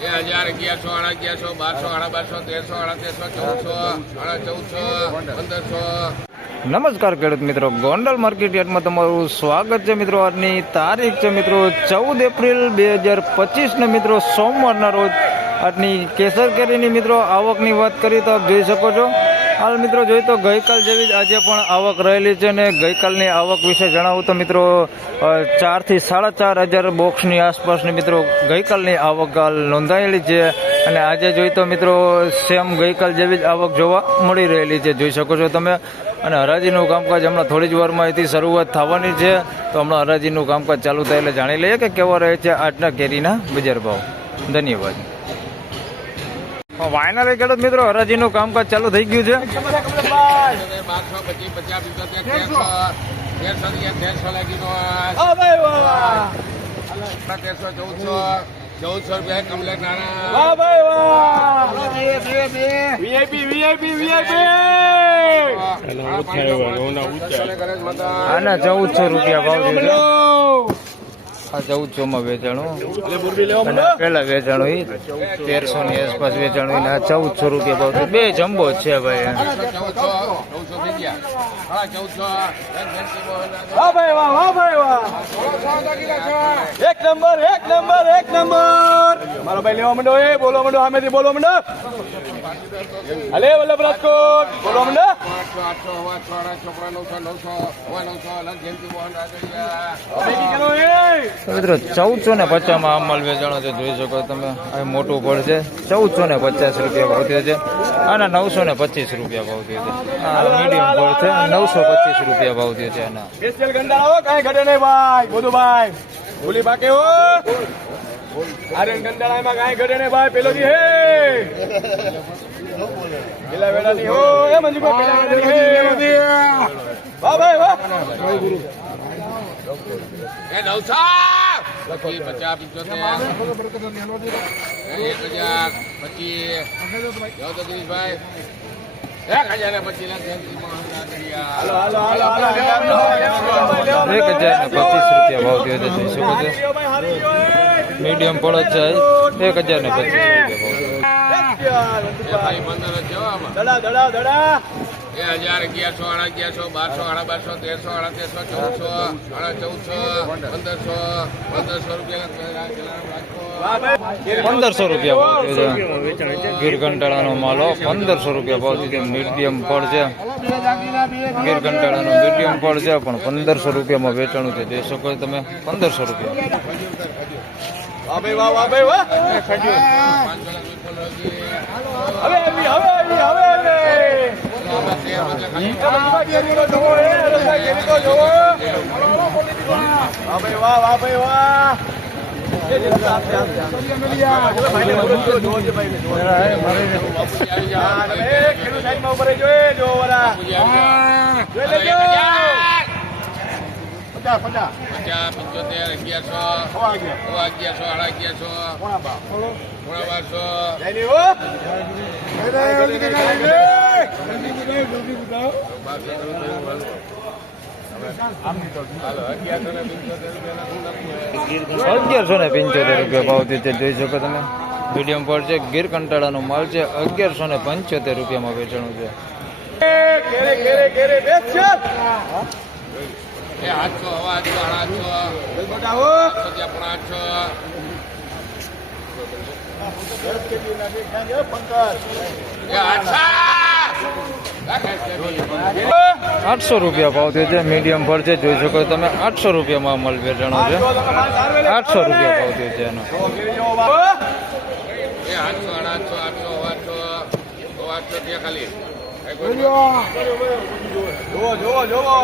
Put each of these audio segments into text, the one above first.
બે હજાર અગિયારસો સાડા અગિયારસો બારસો સાડા બારસો તેરસો સાડા તેરસો ચૌદસો સાડા ચૌદસો પંદરસો. નમસ્કાર ખેડૂત મિત્રો. ગોંડલ માર્કેટ યાર્ડમાં તમારું સ્વાગત છે મિત્રો. આજની તારીખ છે મિત્રો ચૌદ એપ્રિલ બે હજાર પચીસને મિત્રો સોમવારના રોજ આજની કેસર કેરીની મિત્રો આવકની વાત કરીએ તો આપ જોઈ શકો છો. હાલ મિત્રો જોઈએ તો ગઈકાલ જેવી આજે પણ આવક રહેલી છે અને ગઈકાલની આવક વિશે જણાવું તો મિત્રો ચારથી સાડા ચાર હજાર બોક્સની આસપાસની મિત્રો ગઈકાલની આવક હાલ નોંધાયેલી છે અને આજે જોઈએ તો મિત્રો સેમ ગઈકાલ જેવી જ આવક જોવા મળી રહેલી છે. જોઈ શકો છો તમે. અને હરાજીનું કામકાજ હમણાં થોડી જ વારમાં અહીંથી શરૂઆત થવાની છે. તો હમણાં હરાજીનું કામકાજ ચાલુ થાય એટલે જાણી લઈએ કે કેવા રહે છે આજના કેરીના બજાર ભાવ. ધન્યવાદ. ફાઇનલી ખેડૂત મિત્રો હરાજીનું કામકાજ ચાલુ થઈ ગયું છે. તેરસો ચૌદસો ચૌદસો રૂપિયા કમલે નાણા આના ચૌદસો રૂપિયા ભાવ આ ચૌદસો માં વેચાણું. અને પેલા વેચાણું ઈ તેરસો ની આસપાસ વેચાણું ને આ ચૌદસો રૂપિયા ભાવ બે જમ્બો છે ભાઈ એક નંબર એક નંબર એક નંબર. મારો ભાઈ લેવા માંડો એ બોલો માંડો સામેથી બોલો માંડો અલે વલ્લભ રાજકોટ બોલો માંડો આઠસો આઠસો હવા છોડા છોકરા નવસો નવસો હવા નવસો અલગ જયંતિ મોહન રાજડિયા ભેગી કરો એ તો મિત્રો ચૌદસો ને પચાસમાં અમલ વેચાણો છે જોઈ શકો તમે. અહીં મોટું પડ છે. ચૌદસો ને પચાસ રૂપિયા ભાવ થયો છે. આના નવસો ને પચીસ રૂપિયા ભાવ થયો છે. આ મીડિયમ પડ છે નવસો પચીસ રૂપિયા ભાવ થયો છે આના. સ્પેશિયલ ગંડાળા આવો કઈ ઘટે નહીં ભાઈ. બધું ભાઈ. ભૂલી બાકી હો. આર્યન ગંડાળામાં કાંઈ ઘટે નહીં ભાઈ. પેલો હે. પેલા વેળાની હો એ મંજુભાઈ પેલા વેળાની હે. વાહ ભાઈ વાહ. એ નવસો પચીસ પચાસ પંચોતેર. એક હજાર પચીસ. ચૌદ એક હજાર ને પચીસ લાખ ને રૂપિયા ભાવ થયો છે મીડિયમ પડો છે એક હજાર ને પચીસ રૂપિયા ભાવ દડા દડા દડા. બે હજાર અગિયારસો આડા અગિયારસો બારસો આડા બારસો તેરસો આડા તેરસો ચૌદસો આડા ચૌદસો પંદરસો પંદરસો રૂપિયા પંદરસો રૂપિયા ભાવ છે. ગીર કંટાળાનો માલો પંદરસો રૂપિયા ભાવ છે. મીડિયમ ફળ છે. ગીર કંટાળાનો મીડિયમ ફળ છે. પણ પંદરસો રૂપિયામાં વેચાણું છે. જોઈ શકો તમે. પંદરસો રૂપિયા. વાહ ભાઈ વાહ વાહ ભાઈ વાહ. જે ખેડૂત સાઈડમાં ઉપર રહેજો એ જોઈ લેજો. પચાસ પચાસ. પચાસ પંચોતેર અગિયારસો સો અગિયારસો સાડા અગિયારસો પોણા બારસો અગિયારસો ને પંચોતેર રૂપિયા ભાવથી ભાવ થયો જોઈ શકો તમે. મીડિયમ પર છે ગીર કંટાળાનો માલ છે અગિયારસો ને પંચોતેર રૂપિયામાં વેચાણું છે. એ હવા સાડા છ બેટા હો સત્યા આઠસો રૂપિયા ભાવ થયો છે મીડિયમ ભર છે જોઈ શકો તમે આઠસો રૂપિયામાં માલ વેચાણો છે. આઠસો રૂપિયા ભાવ થયો છે એનો. એ આઠસો આઠસો આઠસો હવા આઠસો હવા આઠસો ત્યાં ખાલી. જોવો જોવો જોવો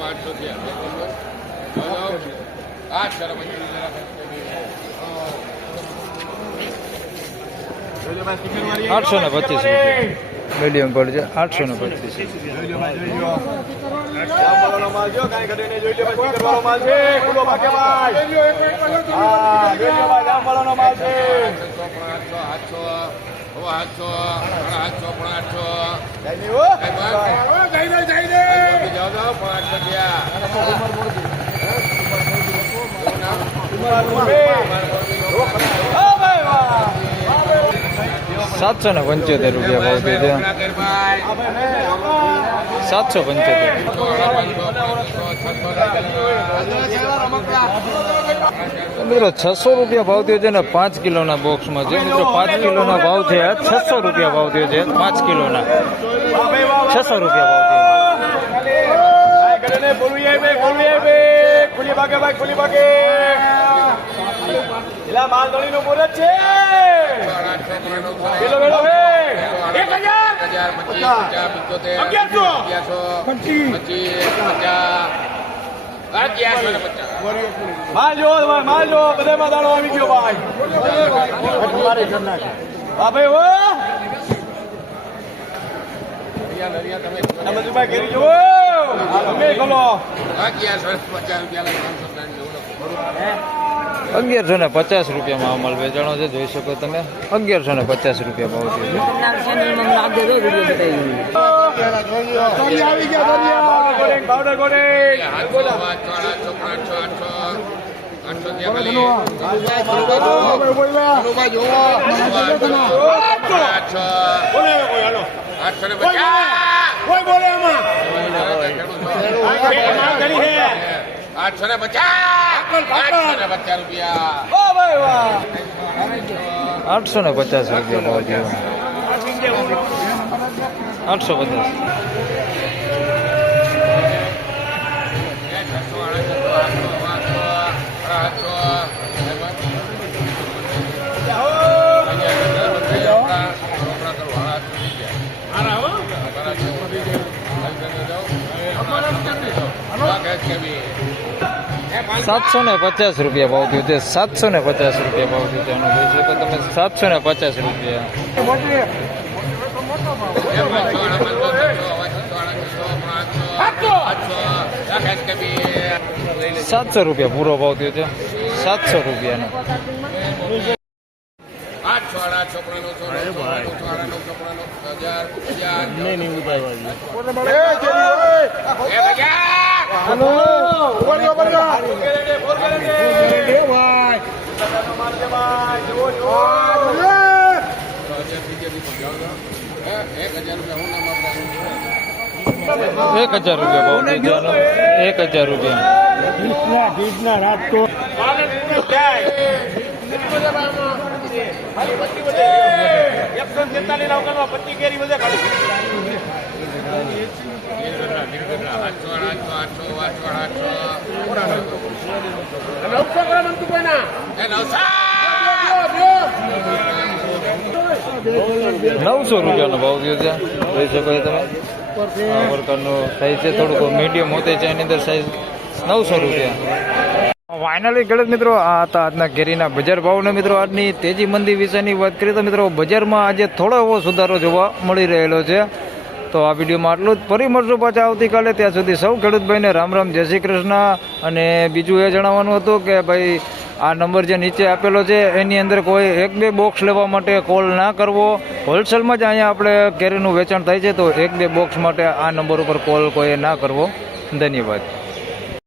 આઠસો આઠ કરો આઠસો ને પચીસ રૂપિયા. મીડિયમ છે આઠસો ને પચીસ આઠસો આઠસો આઠસો પણ આઠસો જાઓ જાઓ પણ આઠસો ગયા સાતસો ને પંચોતેર રૂપિયા ભાવ થઈ ગયા સાતસો પંચોતેર. મિત્રો છસો રૂપિયા ભાવ થયો છે ને પાંચ કિલોના બોક્સમાં છે. મિત્રો પાંચ કિલોના ભાવ થયા છસો રૂપિયા ભાવ થયો છે પાંચ કિલોના. છસો રૂપિયા ભાવ થયો આ ગળને બોલવી આય બે બોલવી આય બે ખુલી ભાગે ભાઈ ખુલી ભાગે એલા માલ દોડી નું બોલે છે માલ જો માલ જો બધે માં દાડો આવી ગયો ભાઈ. હા ભાઈ ઓ બધું ઘેરી જો તમે ખોલો અગિયારસો ને પચાસ રૂપિયામાં અમલ વેચાણો છે જોઈ શકો તમે. અગિયારસો ને પચાસ રૂપિયા ભાવ થયો છે પાવડર ગોડેંગ પાવડર ગોડેંગ આઠસો ને પચાસ. કોઈ બોલે આઠસો ને પચાસ. આઠસો ને પચાસ. રૂપિયા. ઓ આઠસો. ને પચાસ રૂપિયા ભાવ આઠસો પચાસ સાતસો ને પચાસ રૂપિયા ભાવ થયો છે સાતસો ને પચાસ રૂપિયા ભાવ થયો છે. તમે સાતસો ને પચાસ રૂપિયા. સાતસો રૂપિયા પૂરો ભાવ થયો છે. સાતસો રૂપિયાનો. આઠસો એક હજાર રૂપિયા બહુ નામ આપવાનું એક હજાર રૂપિયા રૂપિયા એકસો તેતાલીસ ના. પચીસ કેરી આઠસો નવસો ગ્રામ અંતુ કોઈના? એ નવસા! નવસો રૂપિયાનો ભાવ થયો છે. જોઈ શકો છો તમે. આ પ્રકારનો સાઈઝ છે થોડુંક મીડિયમ હોતે છે, એની અંદર સાઈઝ નવસો રૂપિયા. ફાઇનલી ખેડૂત મિત્રો, આ હતા આજના કેરીના બજાર ભાવને મિત્રો. આજની તેજી મંદી વિશેની વાત કરીએ તો મિત્રો, બજારમાં આજે થોડો એવો સુધારો જોવા મળી રહેલો છે. તો આ વિડીયોમાં આટલું જ. ફરી મળશું પાછા આવતીકાલે. ત્યાં સુધી સૌ ખેડૂતભાઈને રામ રામ, જય શ્રી કૃષ્ણ. અને બીજું એ જણાવવાનું હતું કે ભાઈ આ નંબર જે નીચે આપેલો છે, એની અંદર કોઈ એક બે બોક્સ લેવા માટે કોલ ના કરવો. હોલસેલમાં જ અહીંયા આપણે કેરીનું વેચાણ થાય છે, તો એક બે બોક્સ માટે આ નંબર ઉપર કોલ કોઈ ના કરવો. ધન્યવાદ.